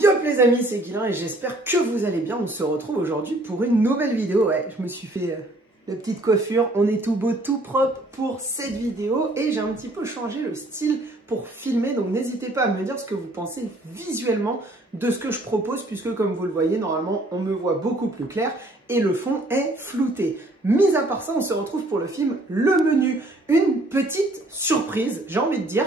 Yop les amis, c'est Guilain et j'espère que vous allez bien. On se retrouve aujourd'hui pour une nouvelle vidéo. Ouais, je me suis fait la petite coiffure, on est tout beau, tout propre pour cette vidéo. Et j'ai un petit peu changé le style pour filmer, donc n'hésitez pas à me dire ce que vous pensez visuellement de ce que je propose, puisque comme vous le voyez, normalement on me voit beaucoup plus clair et le fond est flouté. Mis à part ça, on se retrouve pour le film Le Menu, une petite surprise, j'ai envie de dire,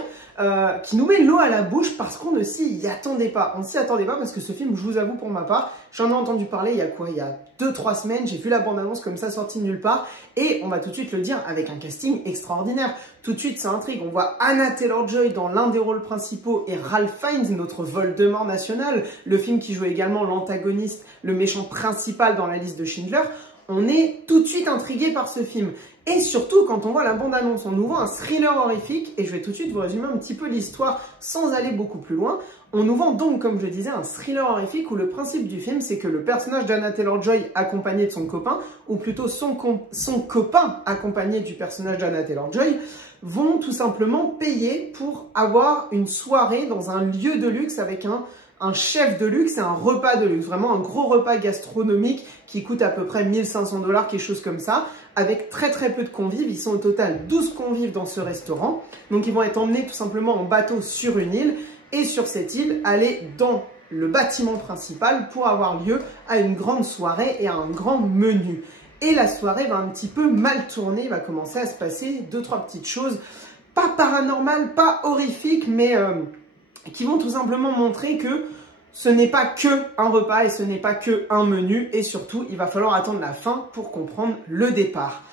qui nous met l'eau à la bouche parce qu'on ne s'y attendait pas. On ne s'y attendait pas parce que ce film, je vous avoue pour ma part, j'en ai entendu parler il y a quoi? Il y a 2-3 semaines, j'ai vu la bande-annonce comme ça sortie de nulle part et on va tout de suite le dire avec un casting extraordinaire. Tout de suite, ça intrigue. On voit Anya Taylor-Joy dans l'un des rôles principaux et Ralph Fiennes, notre Voldemort national, le film qui joue également l'antagoniste, le méchant principal dans la liste de Schindler. On est tout de suite intrigué par ce film. Et surtout, quand on voit la bande-annonce, on nous voit un thriller horrifique, et je vais tout de suite vous résumer un petit peu l'histoire sans aller beaucoup plus loin. On nous vend donc, comme je disais, un thriller horrifique où le principe du film, c'est que le personnage d'Anya Taylor-Joy accompagné de son copain, ou plutôt son copain accompagné du personnage d'Anya Taylor-Joy, vont tout simplement payer pour avoir une soirée dans un lieu de luxe avec un chef de luxe et un repas de luxe, vraiment un gros repas gastronomique qui coûte à peu près 1500 $, quelque chose comme ça, avec très peu de convives. Ils sont au total 12 convives dans ce restaurant, donc ils vont être emmenés tout simplement en bateau sur une île, et sur cette île, aller dans le bâtiment principal pour avoir lieu à une grande soirée et à un grand menu. Et la soirée va un petit peu mal tourner, il va commencer à se passer 2-3 petites choses, pas paranormales, pas horrifiques, mais qui vont tout simplement montrer que ce n'est pas que un repas et ce n'est pas que un menu, et surtout il va falloir attendre la fin pour comprendre le départ.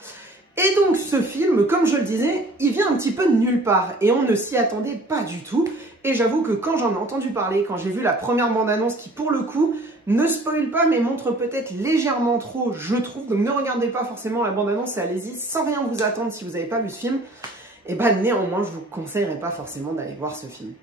Et donc ce film, comme je le disais, il vient un petit peu de nulle part et on ne s'y attendait pas du tout. Et j'avoue que quand j'en ai entendu parler, quand j'ai vu la première bande-annonce qui pour le coup ne spoil pas mais montre peut-être légèrement trop, je trouve, donc ne regardez pas forcément la bande-annonce et allez-y sans rien vous attendre si vous n'avez pas vu ce film, et néanmoins je vous conseillerais pas forcément d'aller voir ce film.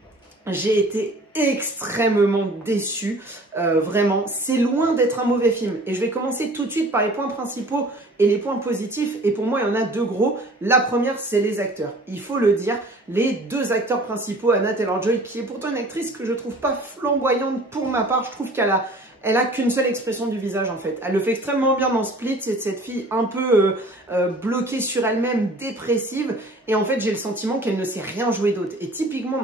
J'ai été extrêmement déçu, vraiment, c'est loin d'être un mauvais film. Et je vais commencer tout de suite par les points principaux et les points positifs. Et pour moi, il y en a deux gros. La première, c'est les acteurs. Il faut le dire, les deux acteurs principaux, Anya Taylor-Joy, qui est pourtant une actrice que je trouve pas flamboyante pour ma part. Je trouve qu'elle a qu'une seule expression du visage en fait. Elle le fait extrêmement bien dans Split, c'est cette fille un peu bloquée sur elle-même, dépressive. Et en fait, j'ai le sentiment qu'elle ne sait rien jouer d'autre. Et typiquement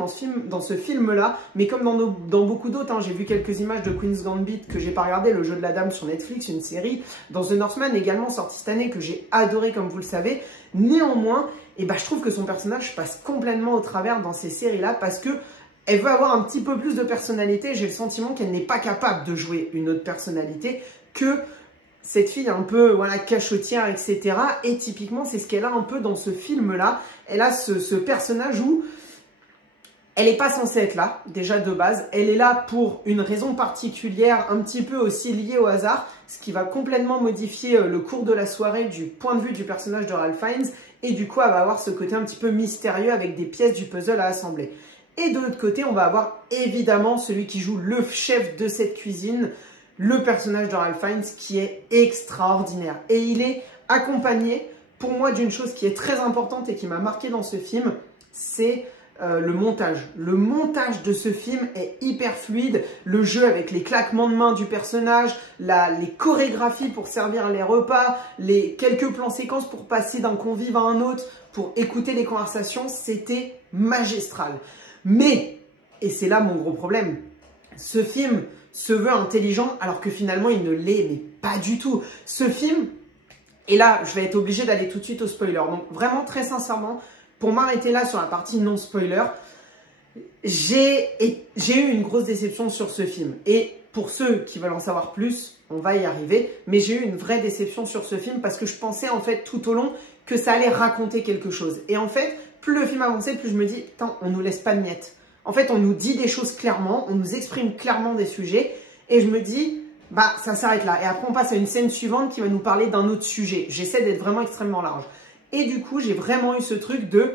dans ce film-là, mais comme dans beaucoup d'autres, hein, j'ai vu quelques images de Queen's Gambit que j'ai pas regardé, Le Jeu de la Dame sur Netflix, une série. Dans The Northman également sorti cette année que j'ai adoré comme vous le savez. Néanmoins, je trouve que son personnage passe complètement au travers dans ces séries-là parce que elle veut avoir un petit peu plus de personnalité. J'ai le sentiment qu'elle n'est pas capable de jouer une autre personnalité que cette fille un peu voilà, cachotière, etc. Et typiquement, c'est ce qu'elle a un peu dans ce film-là. Elle a ce personnage où elle n'est pas censée être là, déjà de base. Elle est là pour une raison particulière, un petit peu aussi liée au hasard, ce qui va complètement modifier le cours de la soirée du point de vue du personnage de Ralph Fiennes. Et du coup, elle va avoir ce côté un petit peu mystérieux avec des pièces du puzzle à assembler. Et de l'autre côté, on va avoir évidemment celui qui joue le chef de cette cuisine, le personnage de Ralph Fiennes qui est extraordinaire. Et il est accompagné, pour moi, d'une chose qui est très importante et qui m'a marqué dans ce film, c'est le montage. Le montage de ce film est hyper fluide. Le jeu avec les claquements de main du personnage, les chorégraphies pour servir les repas, les quelques plans séquences pour passer d'un convive à un autre, pour écouter les conversations, c'était magistral. Mais, et c'est là mon gros problème, ce film se veut intelligent alors que finalement il ne l'est, mais pas du tout. Ce film, et là je vais être obligé d'aller tout de suite au spoiler, donc vraiment très sincèrement, pour m'arrêter là sur la partie non spoiler, j'ai eu une grosse déception sur ce film. Et pour ceux qui veulent en savoir plus, on va y arriver, mais j'ai eu une vraie déception sur ce film parce que je pensais en fait tout au long que ça allait raconter quelque chose. Et en fait, plus le film avançait, plus je me dis, putain, on nous laisse pas de miettes. En fait, on nous dit des choses clairement, on nous exprime clairement des sujets, et je me dis, ça s'arrête là. Et après, on passe à une scène suivante qui va nous parler d'un autre sujet. J'essaie d'être vraiment extrêmement large. Et du coup, j'ai vraiment eu ce truc de,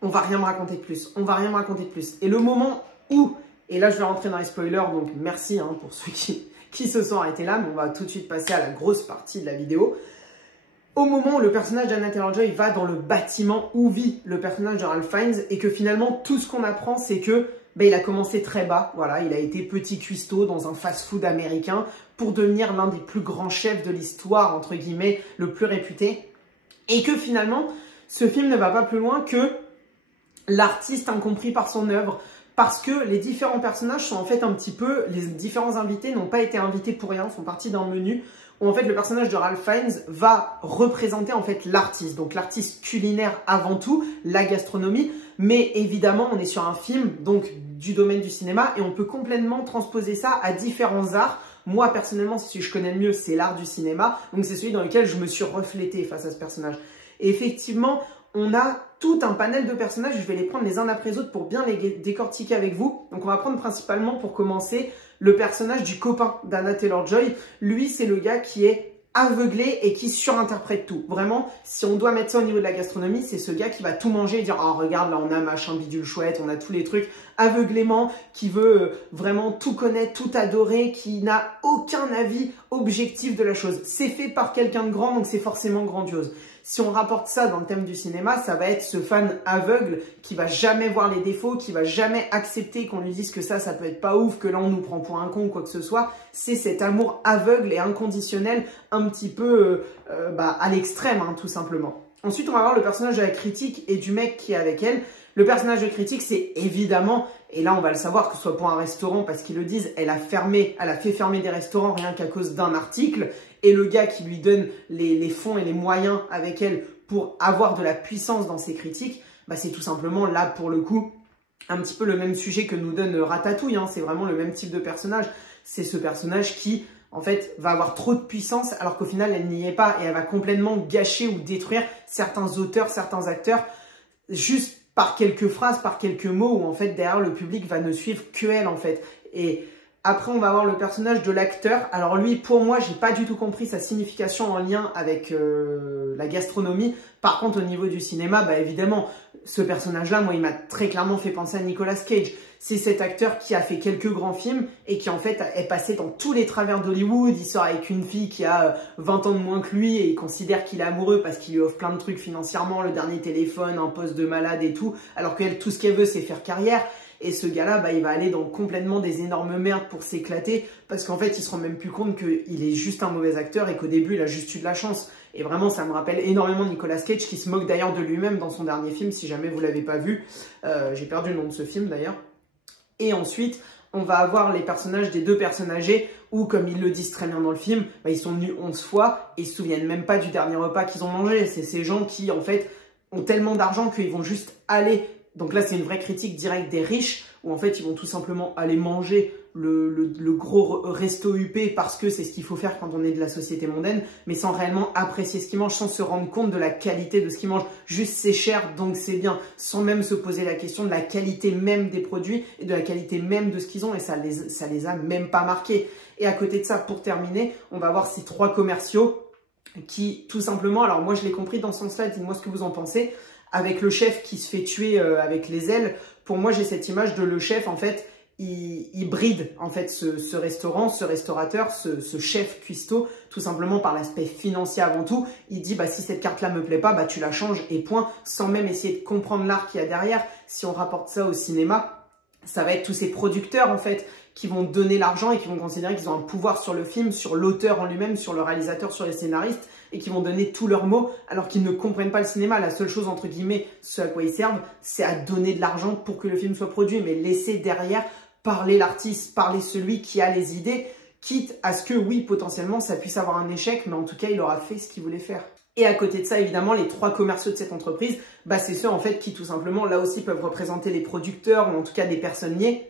on va rien me raconter de plus, on va rien me raconter de plus. Et le moment où, et là, je vais rentrer dans les spoilers, donc merci pour ceux qui se sont arrêtés là, mais on va tout de suite passer à la grosse partie de la vidéo. Au moment où le personnage d'Anya Taylor-Joy va dans le bâtiment où vit le personnage de Ralph Fiennes et que finalement tout ce qu'on apprend c'est que ben, il a commencé très bas. Voilà, il a été petit cuistot dans un fast-food américain pour devenir l'un des plus grands chefs de l'histoire, entre guillemets, le plus réputé. Et que finalement, ce film ne va pas plus loin que l'artiste incompris par son œuvre. Parce que les différents personnages sont en fait un petit peu... Les différents invités n'ont pas été invités pour rien, font partie d'un menu où en fait le personnage de Ralph Fiennes va représenter en fait l'artiste. Donc l'artiste culinaire avant tout, la gastronomie. Mais évidemment, on est sur un film donc du domaine du cinéma et on peut complètement transposer ça à différents arts. Moi, personnellement, si je connais le mieux, c'est l'art du cinéma. Donc c'est celui dans lequel je me suis reflété face à ce personnage. Et effectivement, on a tout un panel de personnages, je vais les prendre les uns après les autres pour bien les décortiquer avec vous. Donc on va prendre principalement pour commencer le personnage du copain d'Anna Taylor-Joy. Lui, c'est le gars qui est aveuglé et qui surinterprète tout. Vraiment, si on doit mettre ça au niveau de la gastronomie, c'est ce gars qui va tout manger et dire « Oh, regarde, là, on a machin bidule chouette, on a tous les trucs aveuglément, qui veut vraiment tout connaître, tout adorer, qui n'a aucun avis objectif de la chose. C'est fait par quelqu'un de grand, donc c'est forcément grandiose. » Si on rapporte ça dans le thème du cinéma, ça va être ce fan aveugle qui va jamais voir les défauts, qui va jamais accepter qu'on lui dise que ça peut être pas ouf, que là on nous prend pour un con ou quoi que ce soit. C'est cet amour aveugle et inconditionnel un petit peu à l'extrême, hein, tout simplement. Ensuite, on va voir le personnage de la critique et du mec qui est avec elle. Le personnage de critique, c'est évidemment, et là on va le savoir, que ce soit pour un restaurant, parce qu'ils le disent, elle a fait fermer des restaurants rien qu'à cause d'un article. Et le gars qui lui donne les fonds et les moyens avec elle pour avoir de la puissance dans ses critiques, bah c'est tout simplement là pour le coup un petit peu le même sujet que nous donne Ratatouille, hein. C'est vraiment le même type de personnage. C'est ce personnage qui en fait va avoir trop de puissance alors qu'au final elle n'y est pas et elle va complètement gâcher ou détruire certains auteurs, certains acteurs juste par quelques phrases, par quelques mots où en fait derrière le public va ne suivre que elle en fait. Et après, on va avoir le personnage de l'acteur. Alors lui, pour moi, j'ai pas du tout compris sa signification en lien avec la gastronomie. Par contre, au niveau du cinéma, bah évidemment, ce personnage-là, moi, il m'a très clairement fait penser à Nicolas Cage. C'est cet acteur qui a fait quelques grands films et qui, en fait, est passé dans tous les travers d'Hollywood. Il sort avec une fille qui a 20 ans de moins que lui et il considère qu'il est amoureux parce qu'il lui offre plein de trucs financièrement, le dernier téléphone, un poste de malade et tout. Alors qu'elle, tout ce qu'elle veut, c'est faire carrière. Et ce gars-là, bah, il va aller dans complètement des énormes merdes pour s'éclater parce qu'en fait, il se rend même plus compte qu'il est juste un mauvais acteur et qu'au début, il a juste eu de la chance. Et vraiment, ça me rappelle énormément Nicolas Cage qui se moque d'ailleurs de lui-même dans son dernier film, si jamais vous ne l'avez pas vu. J'ai perdu le nom de ce film d'ailleurs. Et ensuite, on va avoir les personnages des deux personnes âgées où, comme ils le disent très bien dans le film, bah, ils sont venus 11 fois et ils se souviennent même pas du dernier repas qu'ils ont mangé. C'est ces gens qui, en fait, ont tellement d'argent qu'ils vont juste aller... Donc là, c'est une vraie critique directe des riches, où en fait, ils vont tout simplement aller manger le gros resto huppé parce que c'est ce qu'il faut faire quand on est de la société mondaine, mais sans réellement apprécier ce qu'ils mangent, sans se rendre compte de la qualité de ce qu'ils mangent. Juste, c'est cher, donc c'est bien, sans même se poser la question de la qualité même des produits et de la qualité même de ce qu'ils ont, et ça les a même pas marqués. Et à côté de ça, pour terminer, on va voir ces trois commerciaux qui, tout simplement, alors moi, je l'ai compris dans ce sens-là, dites-moi ce que vous en pensez, avec le chef qui se fait tuer avec les ailes. Pour moi, j'ai cette image de le chef, en fait, il bride en fait ce restaurant, ce restaurateur, ce chef cuistot, tout simplement par l'aspect financier avant tout. Il dit, bah, si cette carte-là me plaît pas, bah, tu la changes et point, sans même essayer de comprendre l'art qu'il y a derrière. Si on rapporte ça au cinéma, ça va être tous ces producteurs, en fait, qui vont donner l'argent et qui vont considérer qu'ils ont un pouvoir sur le film, sur l'auteur en lui-même, sur le réalisateur, sur les scénaristes, et qui vont donner tous leurs mots alors qu'ils ne comprennent pas le cinéma. La seule chose, entre guillemets, ce à quoi ils servent, c'est à donner de l'argent pour que le film soit produit, mais laisser derrière parler l'artiste, parler celui qui a les idées, quitte à ce que, oui, potentiellement, ça puisse avoir un échec, mais en tout cas, il aura fait ce qu'il voulait faire. Et à côté de ça, évidemment, les trois commerciaux de cette entreprise, bah, c'est ceux, en fait, qui, tout simplement, là aussi, peuvent représenter les producteurs, ou en tout cas des personnes liées,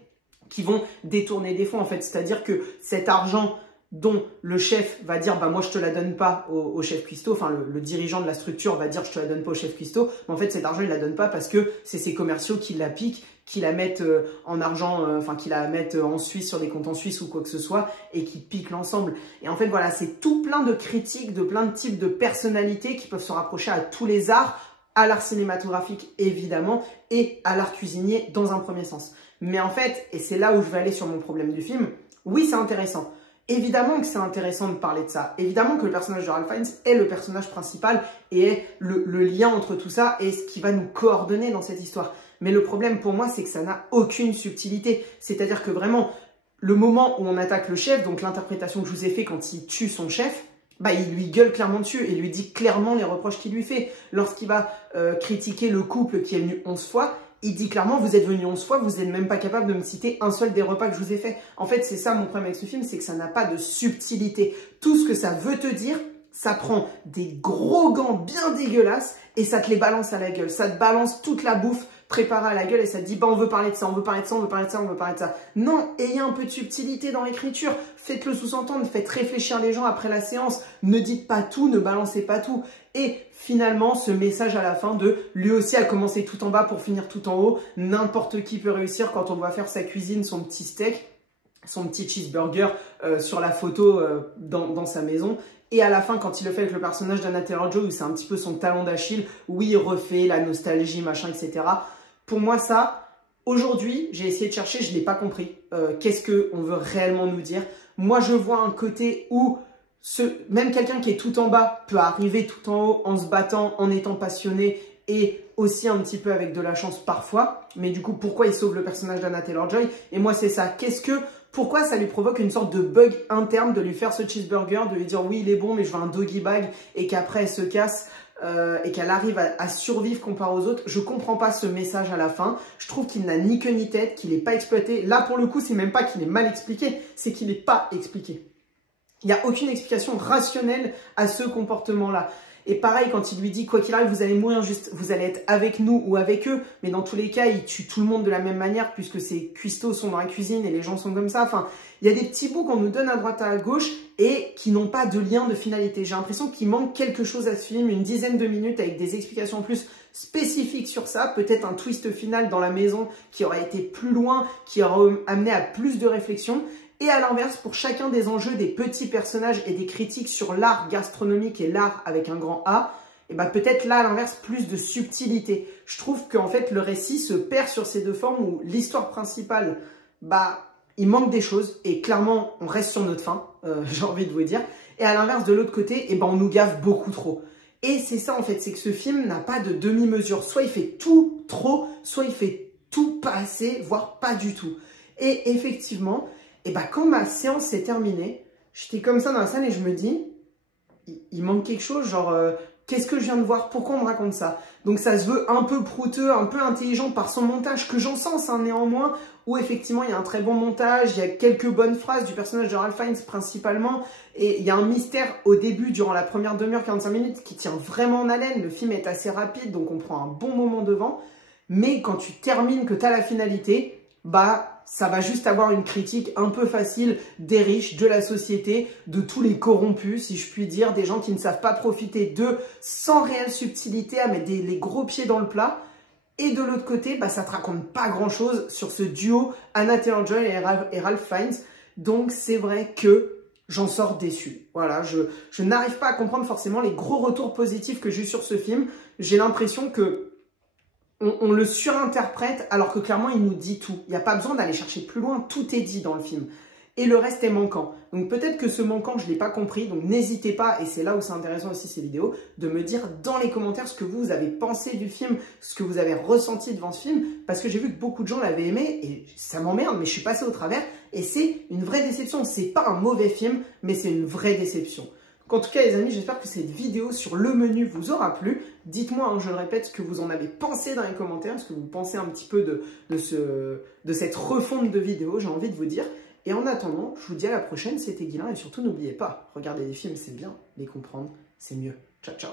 qui vont détourner des fonds, en fait. C'est-à-dire que cet argent dont le chef va dire bah moi je te la donne pas au chef cuistot, enfin le dirigeant de la structure va dire je te la donne pas au chef cuistot, mais en fait cet argent il la donne pas parce que c'est ses commerciaux qui la piquent, qui la mettent en argent, enfin qui la mettent en Suisse sur des comptes en Suisse ou quoi que ce soit et qui piquent l'ensemble. Et en fait voilà, c'est tout plein de critiques, de plein de types de personnalités qui peuvent se rapprocher à tous les arts, à l'art cinématographique évidemment et à l'art cuisinier dans un premier sens. Mais en fait, et c'est là où je vais aller sur mon problème du film, oui c'est intéressant. Évidemment que c'est intéressant de parler de ça. Évidemment que le personnage de Ralph Fiennes est le personnage principal et est le lien entre tout ça et ce qui va nous coordonner dans cette histoire. Mais le problème pour moi, c'est que ça n'a aucune subtilité. C'est-à-dire que vraiment, le moment où on attaque le chef, donc l'interprétation que je vous ai fait quand il tue son chef, bah, il lui gueule clairement dessus et lui dit clairement les reproches qu'il lui fait. Lorsqu'il va critiquer le couple qui est venu 11 fois, il dit clairement, vous êtes venu 11 fois, vous n'êtes même pas capable de me citer un seul des repas que je vous ai fait. En fait, c'est ça mon problème avec ce film, c'est que ça n'a pas de subtilité. Tout ce que ça veut te dire, ça prend des gros gants bien dégueulasses et ça te les balance à la gueule. Ça te balance toute la bouffe préparée à la gueule et ça te dit, bah on veut parler de ça, on veut parler de ça, on veut parler de ça, on veut parler de ça. Non, ayez un peu de subtilité dans l'écriture. Faites-le sous-entendre, faites réfléchir les gens après la séance. Ne dites pas tout, ne balancez pas tout. Et finalement, ce message à la fin de lui aussi a commencé tout en bas pour finir tout en haut. N'importe qui peut réussir quand on doit faire sa cuisine, son petit steak, son petit cheeseburger sur la photo dans sa maison. Et à la fin, quand il le fait avec le personnage d'Anna Taylor-Joy, où c'est un petit peu son talon d'Achille, où il refait la nostalgie, machin, etc. Pour moi, ça, aujourd'hui, j'ai essayé de chercher, je ne l'ai pas compris. Qu'est-ce qu'on veut réellement nous dire? Moi, je vois un côté où même quelqu'un qui est tout en bas peut arriver tout en haut en se battant, en étant passionné et aussi un petit peu avec de la chance parfois. Mais du coup, pourquoi il sauve le personnage d'Anna Taylor-Joy? Et moi, c'est ça. Pourquoi ça lui provoque une sorte de bug interne de lui faire ce cheeseburger, de lui dire oui, il est bon, mais je veux un doggy bag, et qu'après elle se casse et qu'elle arrive à survivre comparé aux autres? Je comprends pas ce message à la fin. Je trouve qu'il n'a ni queue ni tête, qu'il n'est pas exploité. Là, pour le coup, c'est même pas qu'il est mal expliqué, c'est qu'il n'est pas expliqué. Il n'y a aucune explication rationnelle à ce comportement-là. Et pareil, quand il lui dit, quoi qu'il arrive, vous allez mourir, juste, vous allez être avec nous ou avec eux. Mais dans tous les cas, il tue tout le monde de la même manière puisque ces cuistots sont dans la cuisine et les gens sont comme ça. Enfin, il y a des petits bouts qu'on nous donne à droite à gauche et qui n'ont pas de lien de finalité. J'ai l'impression qu'il manque quelque chose à ce film, une dizaine de minutes avec des explications en plus spécifiques sur ça. Peut-être un twist final dans la maison qui aurait été plus loin, qui aurait amené à plus de réflexion. Et à l'inverse, pour chacun des enjeux des petits personnages et des critiques sur l'art gastronomique et l'art avec un grand A, et bah peut-être là, à l'inverse, plus de subtilité. Je trouve qu'en fait, le récit se perd sur ces deux formes où l'histoire principale, bah, il manque des choses et clairement, on reste sur notre faim, j'ai envie de vous dire. Et à l'inverse, de l'autre côté, et bah, on nous gave beaucoup trop. Et c'est ça, en fait, c'est que ce film n'a pas de demi-mesure. Soit il fait tout trop, soit il fait tout pas assez, voire pas du tout. Et effectivement, et bah quand ma séance s'est terminée, j'étais comme ça dans la salle et je me dis, il manque quelque chose, genre, qu'est-ce que je viens de voir? Pourquoi on me raconte ça? Donc ça se veut un peu prouteux, un peu intelligent par son montage, que j'encense néanmoins, où effectivement il y a un très bon montage, il y a quelques bonnes phrases du personnage de Ralph Fiennes principalement, et il y a un mystère au début, durant la première demi-heure, 45 minutes, qui tient vraiment en haleine. Le film est assez rapide, donc on prend un bon moment devant, mais quand tu termines, que tu as la finalité, bah, ça va juste avoir une critique un peu facile des riches, de la société, de tous les corrompus, si je puis dire, des gens qui ne savent pas profiter d'eux sans réelle subtilité, à mettre les gros pieds dans le plat. Et de l'autre côté, bah, ça te raconte pas grand-chose sur ce duo Anna Taylor-Joy et Ralph Fiennes. Donc, c'est vrai que j'en sors déçu. Voilà, je n'arrive pas à comprendre forcément les gros retours positifs que j'ai eu sur ce film. J'ai l'impression que on le surinterprète alors que clairement il nous dit tout. Il n'y a pas besoin d'aller chercher plus loin, tout est dit dans le film. Et le reste est manquant. Donc peut-être que ce manquant, je ne l'ai pas compris. Donc n'hésitez pas, et c'est là où c'est intéressant aussi ces vidéos, de me dire dans les commentaires ce que vous avez pensé du film, ce que vous avez ressenti devant ce film. Parce que j'ai vu que beaucoup de gens l'avaient aimé et ça m'emmerde, mais je suis passée au travers. Et c'est une vraie déception. C'est pas un mauvais film, mais c'est une vraie déception. En tout cas les amis, j'espère que cette vidéo sur le menu vous aura plu. Dites-moi, je le répète, ce que vous en avez pensé dans les commentaires, ce que vous pensez un petit peu de cette refonte de vidéo, j'ai envie de vous dire. Et en attendant, je vous dis à la prochaine, c'était Guilain, et surtout n'oubliez pas, regarder des films c'est bien, les comprendre c'est mieux. Ciao ciao.